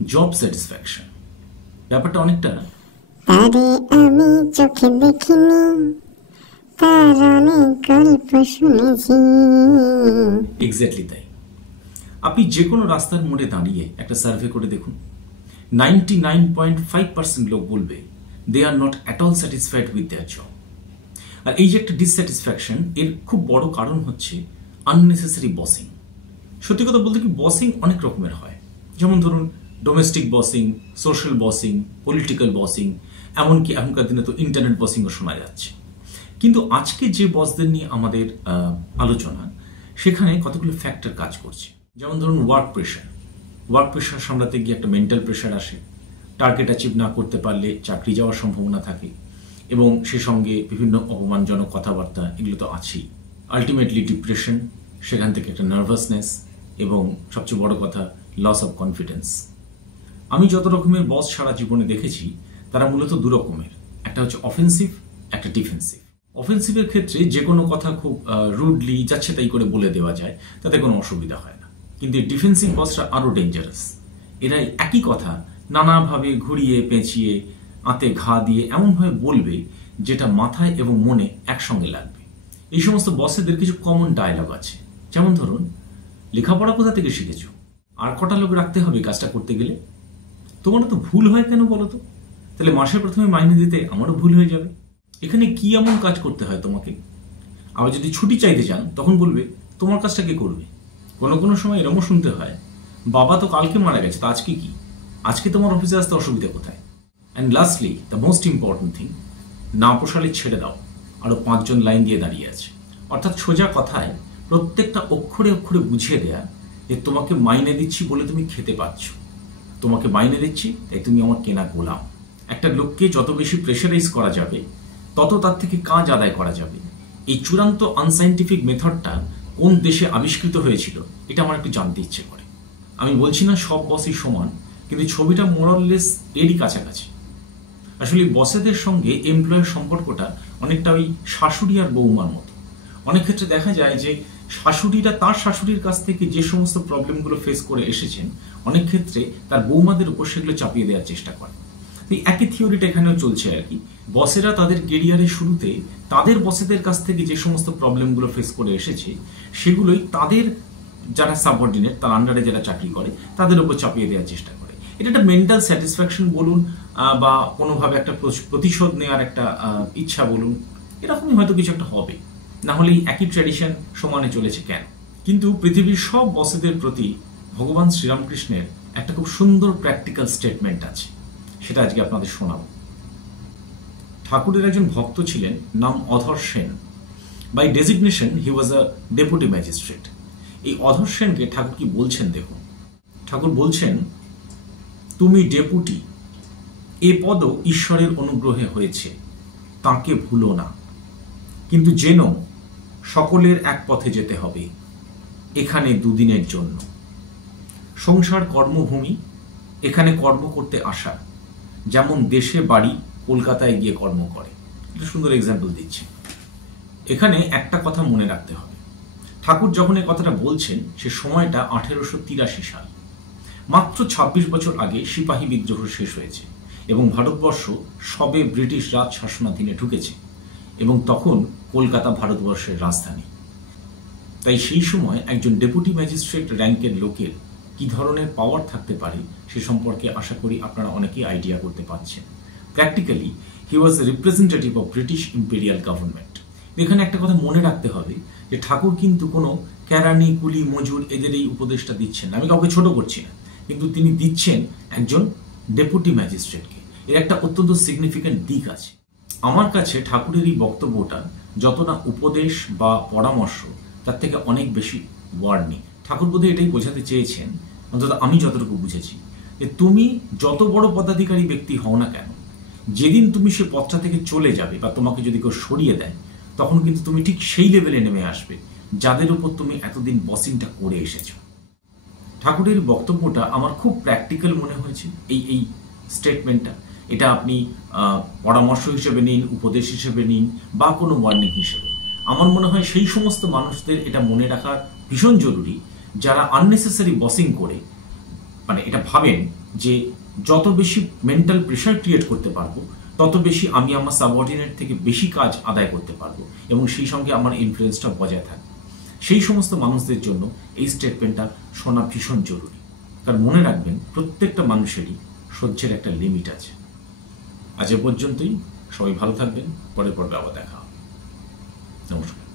Job satisfaction ব্যাপারটা অনেকটা তারে আমি চোখে দেখিনি, তার অনেক গল্প শুনেছি। এক্স্যাক্টলি তাই। আপনি যে কোনো রাস্তার মোড়ে দাঁড়িয়ে একটা সার্ভে করে দেখুন, 99.5% লোক বলবে they are not at all satisfied with their job. আর এই যে একটা ডিসস্যাটিসফ্যাকশন, এর খুব বড় কারণ হচ্ছে আননেসেসারি বসিং। সত্যি কথা বলতে কি, বসিং অনেক রকমের হয়। যেমন ধরুন ডোমেস্টিক বসিং, সোশ্যাল বসিং, পলিটিক্যাল বসিং, এমনকি এখনকার দিনে তো ইন্টারনেট বসিংও শোনা যাচ্ছে। কিন্তু আজকে যে বসদের নিয়ে আমাদের আলোচনা, সেখানে কতগুলো ফ্যাক্টর কাজ করছে। যেমন ধরুন ওয়ার্ক প্রেশার সামলাতে গিয়ে একটা মেন্টাল প্রেশার আসে। টার্গেট অ্যাচিভ না করতে পারলে চাকরি যাওয়ার সম্ভাবনা থাকে, এবং সে সঙ্গে বিভিন্ন অপমানজনক কথাবার্তা, এগুলো তো আছেই। আলটিমেটলি ডিপ্রেশন, সেখান থেকে একটা নার্ভাসনেস, এবং সবচেয়ে বড় কথা লস অফ কনফিডেন্স। আমি যত রকমের বস সারা জীবনে দেখেছি, তারা মূলত দু রকমের। একটা হচ্ছে অফেন্সিভ, একটা ডিফেন্সিভ। অফেন্সিভের ক্ষেত্রে যে কোনো কথা খুব রুডলি যাচ্ছে তাই করে বলে দেওয়া যায়, তাতে কোনো অসুবিধা হয় না। কিন্তু ডিফেন্সিভ বসরা আরও ডেঞ্জারাস। এরা একই কথা নানাভাবে ঘুরিয়ে পেঁচিয়ে, আঁতে ঘা দিয়ে এমনভাবে বলবে যেটা মাথায় এবং মনে একসঙ্গে লাগবে। এই সমস্ত বসেদের কিছু কমন ডায়লগ আছে। যেমন ধরুন, লেখাপড়া কোথা থেকে শিখেছ? আর কটা লোক রাখতে হবে কাজটা করতে গেলে? তোমারও তো ভুল হয় কেন বলো তো? তাহলে মাসের প্রথমে মাইনে দিতে আমারও ভুল হয়ে যাবে। এখানে কি এমন কাজ করতে হয় তোমাকে? আবার যদি ছুটি চাইতে চান, তখন বলবে তোমার কাজটা কে করবে? কোনো কোনো সময় এরমও শুনতে হয়, বাবা তো কালকে মারা গেছে, তা আজকে কি? আজকে তোমার অফিসে আসতে অসুবিধা কোথায়? And lastly, the most important thing, না পোষালে ছেড়ে দাও, আরও 5 জন লাইন দিয়ে দাঁড়িয়ে আছে। অর্থাৎ সোজা কথায় প্রত্যেকটা অক্ষরে অক্ষরে বুঝিয়ে দেয়া যে তোমাকে মাইনে দিচ্ছি বলে তুমি খেতে পাচ্ছ, তোমাকে মাইনে দিচ্ছি তাই তুমি আমার কেনা গোলাম। একটা লোককে যত বেশি প্রেশারাইজ করা যাবে, তত তার থেকে কাজ আদায় করা যাবে। এই চূড়ান্ত আনসাইন্টিফিক মেথডটা কোন দেশে আবিষ্কৃত হয়েছিল, এটা আমার একটু জানতে ইচ্ছে করে। আমি বলছি না সব বসই সমান, কিন্তু ছবিটা মোরাললেস এরই কাছাকাছি। আসলে বসেদের সঙ্গে এমপ্লয়ের সম্পর্কটা অনেকটা ওই শাশুড়ি আর বৌমার মতো। অনেক ক্ষেত্রে দেখা যায় যে শাশুড়িরা তার শাশুড়ির কাছ থেকে যে সমস্ত প্রবলেমগুলো ফেস করে এসেছেন, অনেক ক্ষেত্রে তার বৌমাদের উপর সেগুলো চাপিয়ে দেওয়ার চেষ্টা করে। এই একই থিওরিটা এখানেও চলছে আর কি। বসেরা তাদের কেরিয়ারের শুরুতে তাদের বসেদের কাছ থেকে যে সমস্ত প্রবলেমগুলো ফেস করে এসেছে, সেগুলোই তাদের যারা সাবঅর্ডিনেট, তার আন্ডারে যারা চাকরি করে, তাদের উপর চাপিয়ে দেওয়ার চেষ্টা করে। এটা একটা মেন্টাল স্যাটিসফ্যাকশন বলুন, বা কোনোভাবে একটা প্রতিশোধ নেওয়ার একটা ইচ্ছা বলুন, এরকমই হয়তো কিছু একটা হবে। না হলে একই ট্র্যাডিশন সমানে চলেছে কেন? কিন্তু পৃথিবীর সব বসেদের প্রতি ভগবান শ্রীরামকৃষ্ণের একটা খুব সুন্দর প্র্যাকটিক্যাল স্টেটমেন্ট আছে, সেটা আজকে আপনাদের শোনাব। ঠাকুরের একজন ভক্ত ছিলেন, নাম Adhar Sen. By designation he was a deputy magistrate. এই অধর সেনকে ঠাকুর কি বলছেন দেখুন। ঠাকুর বলছেন, তুমি ডেপুটি, এ পদও ঈশ্বরের অনুগ্রহে হয়েছে, তাকে ভুলো না। কিন্তু জেনো সকলের এক পথে যেতে হবে, এখানে দুদিনের জন্য। সংসার কর্মভূমি, এখানে কর্ম করতে আসা, যেমন দেশে বাড়ি কলকাতায় গিয়ে কর্ম করে। এটা সুন্দর এক্সাম্পল দিচ্ছি। এখানে একটা কথা মনে রাখতে হবে, ঠাকুর যখন এই কথাটা বলছেন, সে সময়টা 1883 সাল। মাত্র 26 বছর আগে সিপাহী বিদ্রোহ শেষ হয়েছে এবং ভারতবর্ষ সবে ব্রিটিশ রাজ শাসনাধীনে ঢুকেছে, এবং তখন কলকাতা ভারতবর্ষের রাজধানী। তাই সেই সময় একজন ডেপুটি ম্যাজিস্ট্রেট র্যাঙ্কের লোকের কি ধরনের পাওয়ার থাকতে পারে, সে সম্পর্কে আশা করি আপনারা অনেকেই আইডিয়া করতে পারছেন। Practically he was a representative of British imperial government. এখানে একটা কথা মনে রাখতে হবে যে ঠাকুর কিন্তু কোনো কেরানি, কুলি, মজুর এদের এই উপদেশটা দিচ্ছেন না। আমি কাউকে ছোট করছি না, কিন্তু তিনি দিচ্ছেন একজন ডেপুটি ম্যাজিস্ট্রেটকে। এর একটা অত্যন্ত সিগনিফিক্যান্ট দিক আছে। আমার কাছে ঠাকুরের এই বক্তব্যটা যত না উপদেশ বা পরামর্শ, তার থেকে অনেক বেশি ওয়ার্নিং। ঠাকুর বোধহয় এটাই বোঝাতে চেয়েছেন, অন্তত আমি যতটুকু বুঝেছি, যে তুমি যত বড় পদাধিকারী ব্যক্তি হও না কেন, যেদিন তুমি সে পথটা থেকে চলে যাবে বা তোমাকে যদি কেউ সরিয়ে দেয়, তখন কিন্তু তুমি ঠিক সেই লেভেলে নেমে আসবে যাদের উপর তুমি এতদিন বসিংটা করে এসেছো। ঠাকুরের বক্তব্যটা আমার খুব প্র্যাকটিক্যাল মনে হয়েছে। এই স্টেটমেন্টটা, এটা আপনি পরামর্শ হিসেবে নিন, উপদেশ হিসেবে নিন, বা কোনো ওয়ার্নিং হিসেবে। আমার মনে হয় সেই সমস্ত মানুষদের এটা মনে রাখা ভীষণ জরুরি, যারা আননেসেসারি বসিং করে মানে এটা ভাবেন যে যত বেশি মেন্টাল প্রেশার ক্রিয়েট করতে পারবো তত বেশি আমি আমার সাবঅর্ডিনেট থেকে বেশি কাজ আদায় করতে পারবো এবং সেই সঙ্গে আমার ইনফ্লুয়েন্সটা বজায় থাকবে। সেই সমস্ত মানুষদের জন্য এই স্টেটমেন্টটা শোনা ভীষণ জরুরি। কারণ মনে রাখবেন, প্রত্যেকটা মানুষেরই সহ্যের একটা লিমিট আছে। আজ এ পর্যন্তই। সবাই ভালো থাকবেন। পরের পর্বে আবার দেখা হবে। নমস্কার।